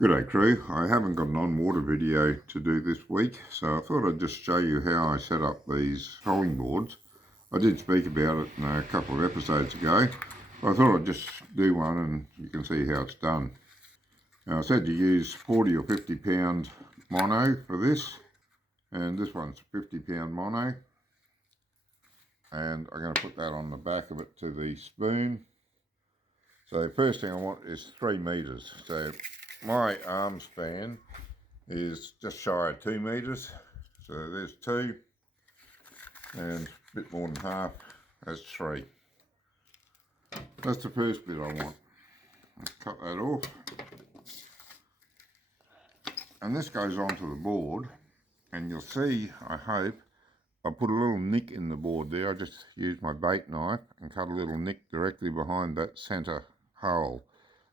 G'day crew, I haven't got an on-water video to do this week, so I thought I'd just show you how I set up these trolling boards. I did speak about it a couple of episodes ago, but I thought I'd just do one and you can see how it's done. Now I said you use 40 or 50 pound mono for this, and this one's 50 pound mono, and I'm going to put that on the back of it to the spoon. So the first thing I want is 3 meters. So my arm span is just shy of 2 meters. So there's 2, and a bit more than half, that's 3. That's the first bit I want. Let's cut that off. And this goes onto the board, and you'll see, I hope, I put a little nick in the board there. I just used my bait knife and cut a little nick directly behind that centre hole.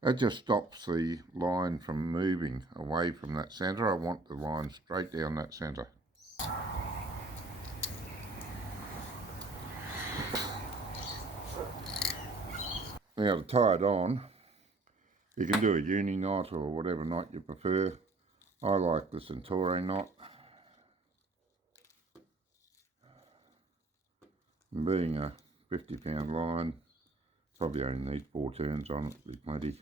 That just stops the line from moving away from that centre. I want the line straight down that centre. Now to tie it on, you can do a uni knot or whatever knot you prefer. I like the Centauro knot. And being a 50 pound line, probably only need 4 turns on it, it'll be plenty.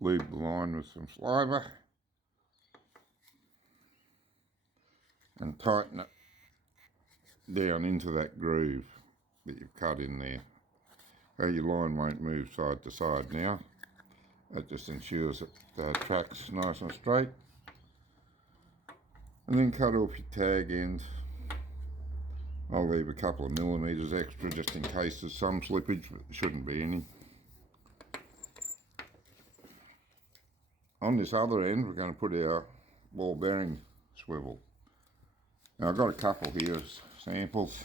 Lube the line with some saliva and tighten it down into that groove that you've cut in there. Your line won't move side to side now. That just ensures that the track's nice and straight. And then cut off your tag end. I'll leave a couple of millimetres extra just in case there's some slippage, but there shouldn't be any. On this other end, we're going to put our ball bearing swivel. Now I've got a couple here as samples.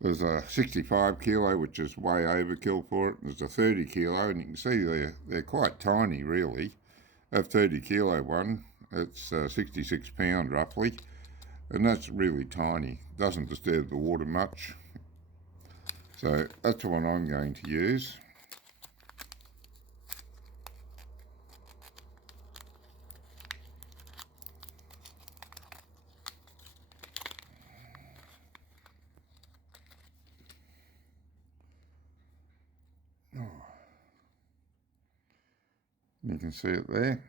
There's a 65 kilo, which is way overkill for it. There's a 30 kilo, and you can see they're quite tiny, really. That 30 kilo one, it's 66 pound roughly, and that's really tiny. Doesn't disturb the water much. So that's the one I'm going to use. You can see it there,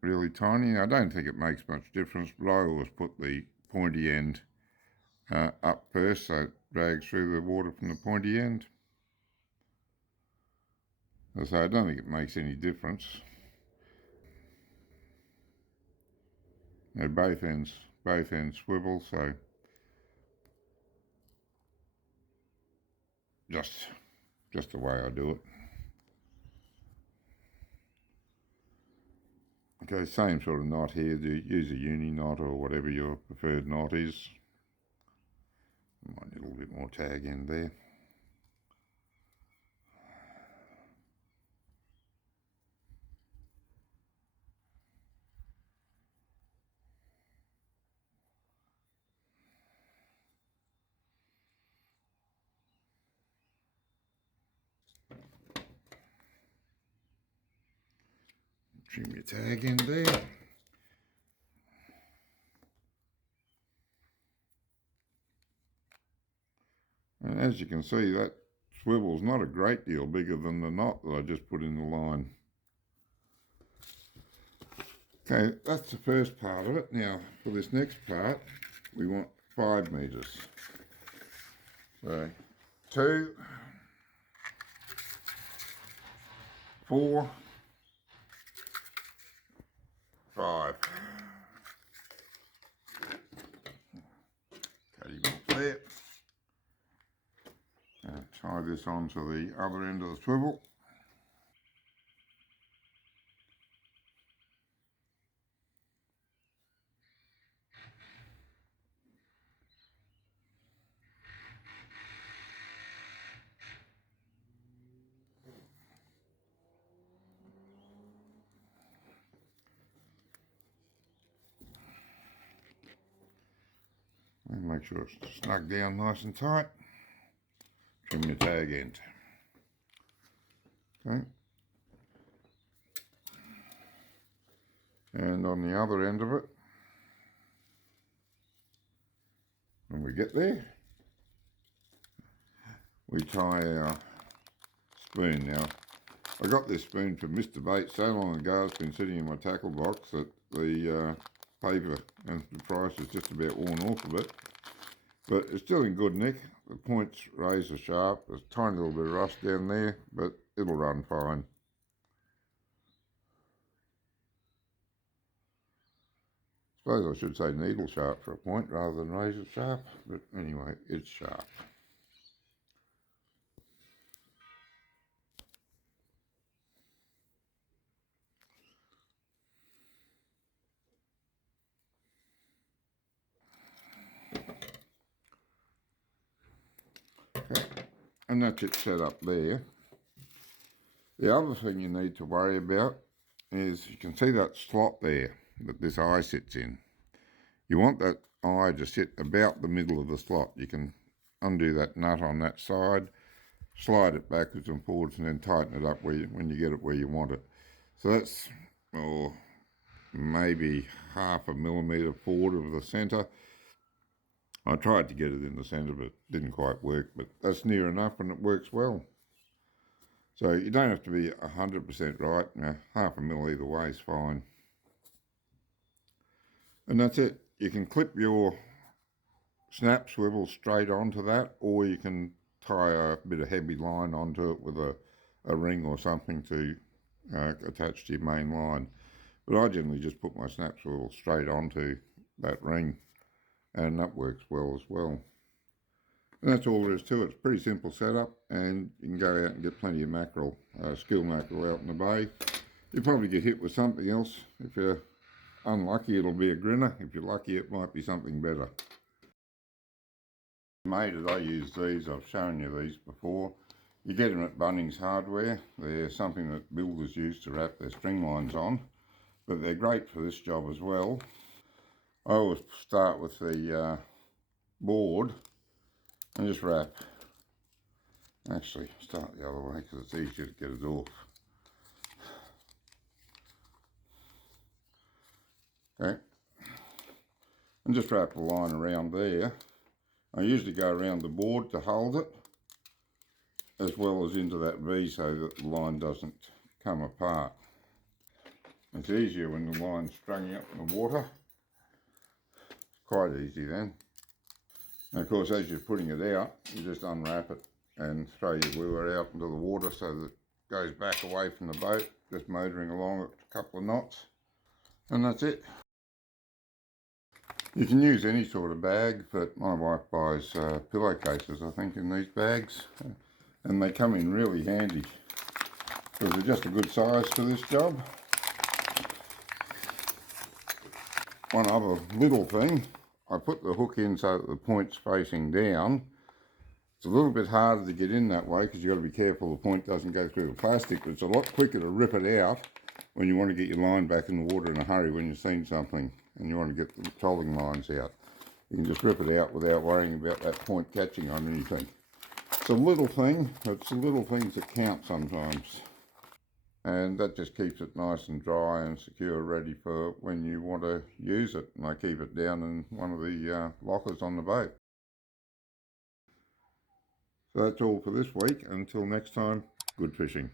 really tiny. I don't think it makes much difference, but I always put the pointy end up first so it drags through the water from the pointy end. As I say, I don't think it makes any difference. They're both ends swivel, so just the way I do it. Okay, same sort of knot here. Use a uni knot or whatever your preferred knot is. Might need a little bit more tag end there. Trim your tag end there. And as you can see, that swivel's not a great deal bigger than the knot that I just put in the line. Okay, that's the first part of it. Now, for this next part, we want 5 meters. So, 2, 4, 5. Cut him off there. Tie this onto the other end of the swivel. make sure it's snug down nice and tight. Trim your tag end. Okay. And on the other end of it, when we get there, we tie our spoon. Now, I got this spoon from Mr. Bates so long ago, it's been sitting in my tackle box that the paper and the price is just about worn off a bit. But it's still in good nick. The point's razor sharp. There's a tiny little bit of rust down there, but it'll run fine. Suppose I should say needle sharp for a point rather than razor sharp, but anyway, it's sharp. Okay. And that's it set up there. The other thing you need to worry about is you can see that slot there that this eye sits in. You want that eye to sit about the middle of the slot. You can undo that nut on that side, slide it backwards and forwards, and then tighten it up when you get it where you want it. So that's maybe 0.5 millimetre forward of the centre. I tried to get it in the centre, but it didn't quite work, but that's near enough and it works well. So you don't have to be 100% right. 0.5 mil either way is fine. And that's it. You can clip your snap swivel straight onto that, or you can tie a bit of heavy line onto it with a ring or something to attach to your main line. But I generally just put my snap swivel straight onto that ring, and that works well as well. And that's all there is to it. It's a pretty simple setup, and you can go out and get plenty of mackerel, skill mackerel out in the bay. You'll probably get hit with something else. If you're unlucky, it'll be a grinner. If you're lucky, it might be something better. Made it, I use these. I've shown you these before. You get them at Bunnings Hardware. They're something that builders use to wrap their string lines on, but they're great for this job as well. I always start with the board and just wrap. Actually, start the other way because it's easier to get it off. Okay, and just wrap the line around there. I usually go around the board to hold it, as well as into that V so that the line doesn't come apart. It's easier when the line's strung up in the water. It's quite easy then. And of course, as you're putting it out, you just unwrap it and throw your lure out into the water so that it goes back away from the boat, just motoring along at a couple of knots. And that's it. You can use any sort of bag, but my wife buys pillowcases, I think, in these bags. And they come in really handy because they're just a good size for this job. One other little thing, I put the hook in so that the point's facing down. It's a little bit harder to get in that way because you've got to be careful the point doesn't go through the plastic, but it's a lot quicker to rip it out when you want to get your line back in the water in a hurry when you've seen something and you want to get the trolling lines out. You can just rip it out without worrying about that point catching on anything. It's a little thing, but it's the little things that count sometimes. And that just keeps it nice and dry and secure, ready for when you want to use it. And I keep it down in one of the lockers on the boat. So that's all for this week. Until next time, good fishing.